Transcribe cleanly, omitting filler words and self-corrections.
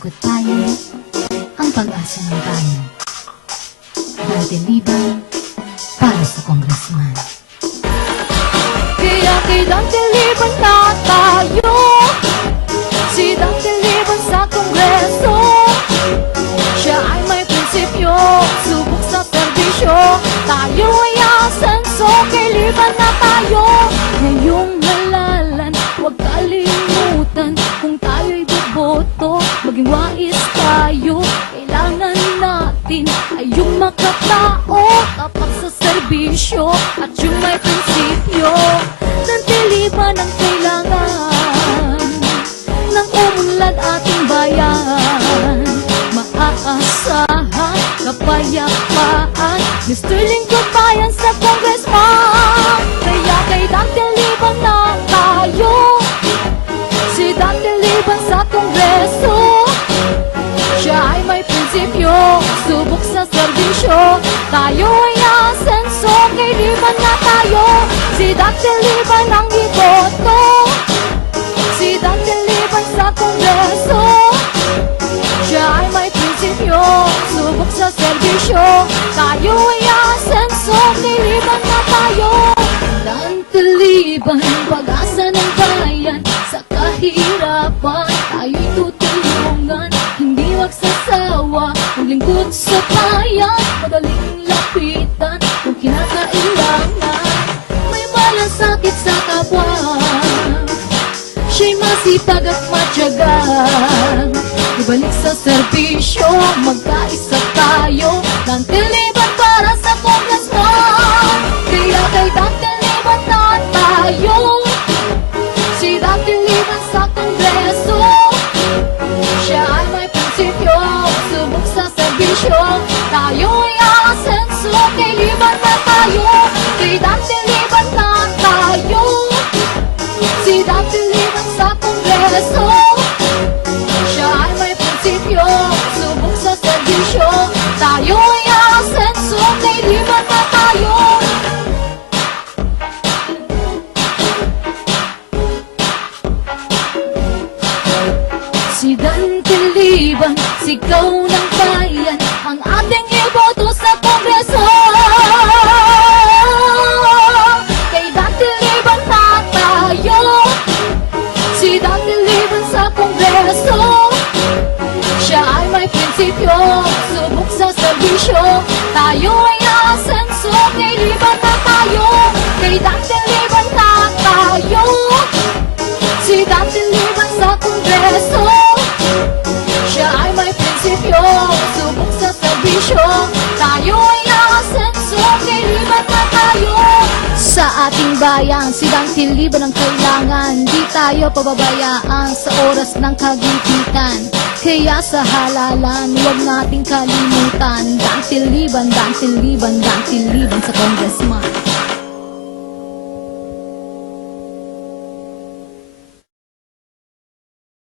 lingkod tayo, ang pag-asa ng bayan. Dante Liban, para sa congressman. Kaya kay Dante Liban na tayo, si Dante Liban sa kongreso. Siya ay may prinsipyo, subok sa serbisyo. Tayo ay asenso, kay Liban na tayo. Ngayong halalan, huwag kalimutan, kung tayo'y boboto, maging wais tayo. Kailangan natin ay yung makatao, tapat sa serbisyo, at yung may prinsipyo. Dante Liban ang kailangan ng umunlad ating bayan. Maaasahan, kapayapaan, Mr. Lingkod Bayan sa congressman. Kaya kay Dante Liban na tayo, si Dante Liban sa kongreso. Siya ay may prinsipyo, subok sa serbisyo. Tayo ay asenso, kay Liban na tayo. Si Dante Liban ang iboto, si Dante Liban sa kongreso. Siya ay may prinsipyo, subok sa serbisyo. Tayo ay asenso, kay Liban na tayo. Dante Liban, pag-asa ng bayan. Sa kahirapan, tayo'y tutulungan. Hindi magsasawa, maglingkod sa bayan. Madaling lapitan kung kinakailangan. May malasakit sa kapwa, siya'y masipag at matyaga. Ibalik sa serbisyo, magkaisa tayo. Dante Liban para sa congressman. Kaya kay Dante Liban na tayo, si Dante Liban sa kongreso. Siya ay may prinsipyo, subok sa serbisyo. Tayo ay asenso, kay Liban na tayo. Kay Dante Liban na tayo, si Dante Liban sa kongreso. Siya ay may prinsipyo, subok sa serbisyo. Tayo ay asenso, kay Liban na tayo. Si Dante Liban, sigaw ng bayan, ang ating iboto sa kongreso. Kay Dante Liban na tayo, si Dante Liban sa kongreso. Siya ay may prinsipyo, subok sa serbisyo. Tayo ay asenso, kay Liban na tayo. Kay Dante Liban na tayo, si Dante Liban sa kongreso. Siya ay may prinsipyo, subok sa serbisyo. Tayo ay asenso, kay Liban na tayo. Sa ating bayan, si Dante Liban ang kailangan. Di tayo pababayaan sa oras ng kagipitan. Kaya sa halalan, huwag nating kalimutan. Dante Liban, Dante Liban, Dante Liban sa congressman.